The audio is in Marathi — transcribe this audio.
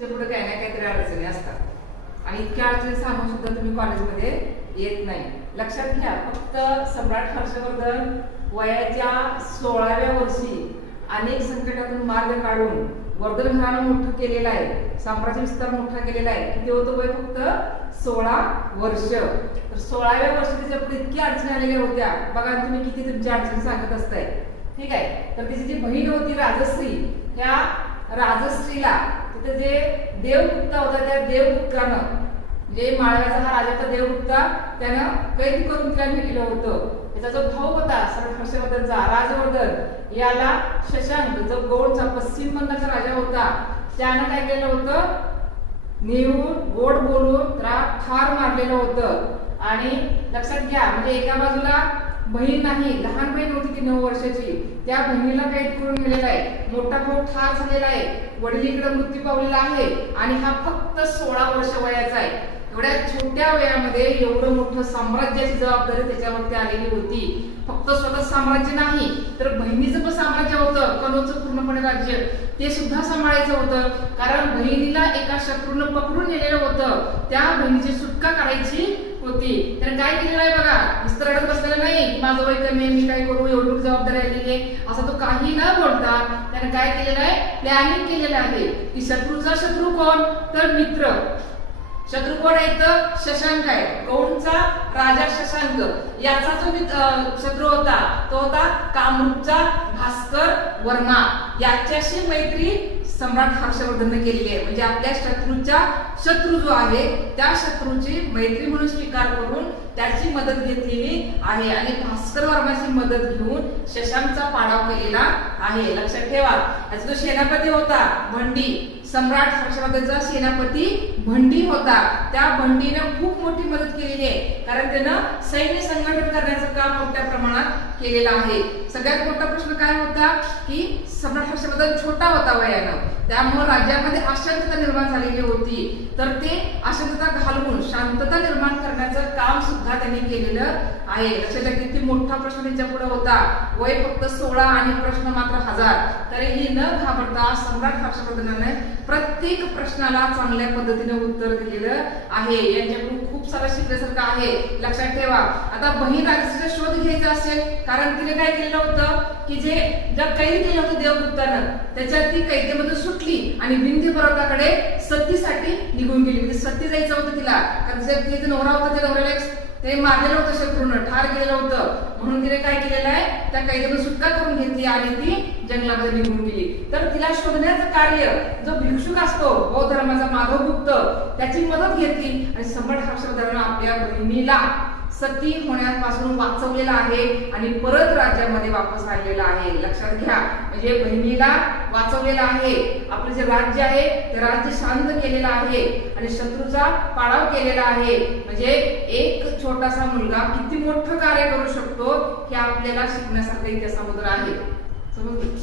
तुमच्या पुढे काही ना काहीतरी अडचणी असतात आणि इतक्या अडचणी सांगून सुद्धा तुम्ही कॉलेजमध्ये येत नाही. लक्षात घ्या, फक्त सम्राट हर्षवर्धन वयाच्या 16व्या वर्षी अनेक संकटातून मार्ग काढून वर्धन घराणं मोठं केलेलं आहे, साम्राज्य विस्तार मोठा केलेला आहे. किती होतं वय? फक्त 16 वर्ष. तर 16व्या वर्षी त्याच्या पुढे इतक्या अडचणी आलेल्या होत्या. बघा तुम्ही किती तुमच्या अडचणी सांगत असताय. ठीक आहे. तर तिची जी बहीण होती राजश्री, त्या राजश्रीला तिथे जे देवगुप्ता होता, त्या देवगुप्तानं जे माळव्याचा हा राजा होता देवगुप्ता, त्यानं कैद करून तिला नेलेलं होतं. त्याचा जो भाऊ होता हर्षवर्धनचा राजवर्धन, याला शशांक जो गौडचा पश्चिम बंगालचा राजा होता, त्यानं काय केलं होतं? नेऊन गोड बोलून त्याला ठार मारलेलं होतं. आणि लक्षात घ्या, म्हणजे एका बाजूला बहीण नाही, लहान बहीण होती ती 9 वर्षाची, त्या बहिणीला कैद करून नेलेला आहे. मोठा भाऊ ठार झालेला आहे, वडिलीकडे मृत्यू पावलेला आहे आणि हा फक्त 16 वर्ष वयाचा आहे. एवढ्या छोट्या वयामध्ये एवढं मोठं साम्राज्याची जबाबदारी त्याच्यावरती आलेली होती. फक्त स्वतः साम्राज्य नाही तर बहिणीचं पण साम्राज्य होतं, कनौजचं पूर्णपणे राज्य ते सुद्धा सांभाळायचं होतं. कारण बहिणीला एका शत्रूनं पकडून नेलेलं होतं, त्या बहिणीची सुटका करायची होती. तर काय केलेलं आहे बघा, नुसतं रडत बसलेलं नाही, माझं वय कमी आहे, मी काय करू, एवढी जबाबदारी आलेली आहे असं तो काही न बोलता त्याने काय केलेलं आहे? प्लॅनिंग केलेलं आहे की शत्रूचा शत्रू कोण? तर मित्र. शत्रू कोण आहे? तर शशांक आहे, गौडचा राजा शशांक. याचा जो शत्रू होता तो होता कामरूपचा भास्कर वर्मा. याच्याशी मैत्री सम्राट हर्षवर्धनने केलेली आहे. म्हणजे आपल्या शत्रूचा शत्रू जो आहे त्या शत्रूची मैत्री म्हणून स्वीकार करून त्याची मदत घेतलेली आहे आणि भास्कर वर्माची मदत घेऊन शशांकचा पाडाव केलेला आहे. लक्षात ठेवा. याचा जो सेनापती होता भंडी, सम्राट हर्षवर्धनचा सेनापती भंडी होता, त्या भंडीने खूप मोठी मदत केलेली आहे. कारण त्यानं सैन्य संघटन करण्याचं काम मोठ्या प्रमाणात केलेलं आहे. सगळ्यात मोठा प्रश्न काय होता की सम्राट हर्षवर्धन छोटा होता वयानं, त्यामुळे राज्यामध्ये अशांतता निर्माण झालेली होती. तर ते अशांतता घालवून शांतता निर्माण करण्याचं काम सुद्धा त्यांनी केलेलं आहे. लक्षात घ्या, किती मोठा प्रश्न त्यांच्या पुढे होता. वय फक्त 16 आणि प्रश्न मात्र 1000. तरीही न घाबरता सम्राट हर्षवर्धनाने प्रत्येक प्रश्नाला चांगल्या पद्धतीने उत्तर दिलेलं आहे. यांच्याकडून खूप सारं शिकण्यासारखं आहे. लक्षात ठेवा. आता बहीण राजश्रीचा शोध घ्यायचा असेल, कारण तिने काय केलेलं होतं की ज्या कैद केलं होतं देवगुप्तानं, त्याच्यात ती कैदेमधून सुटली आणि विंध्य पर्वताकडे सतीसाठी निघून गेली. म्हणजे सती जायचं होतं तिला, कारण तिचा नवरा होता, त्या नवऱ्याला ते मारलेलं होतं, शत्रूनं ठार केलेलं होतं. म्हणून तिने काय केलेलं आहे? त्या कैदेमधून सुटका करून घेतली आणि ती जंगलामध्ये निघून गेली. तर तिला शोधण्याचं कार्य जो भिक्षुक असतो बौद्ध धर्माचा माधवगुप्त, त्याची मदत घेतली आणि सम्राट हर्षवर्धनानं आपल्या बहिणीला सती होण्यापासून वाचवलेला आहे आणि परत राज्यामध्ये वापस आणलेला आहे. लक्षात घ्या, म्हणजे बहिणीला वाचवलेला आहे, आपलं जे राज्य आहे ते राज्य शांत केलेलं आहे आणि शत्रूचा पाडाव केलेला आहे. म्हणजे एक छोटासा मुलगा किती मोठं कार्य करू शकतो हे आपल्याला शिकण्यासारखं इतिहासामधून आहे. समजलं?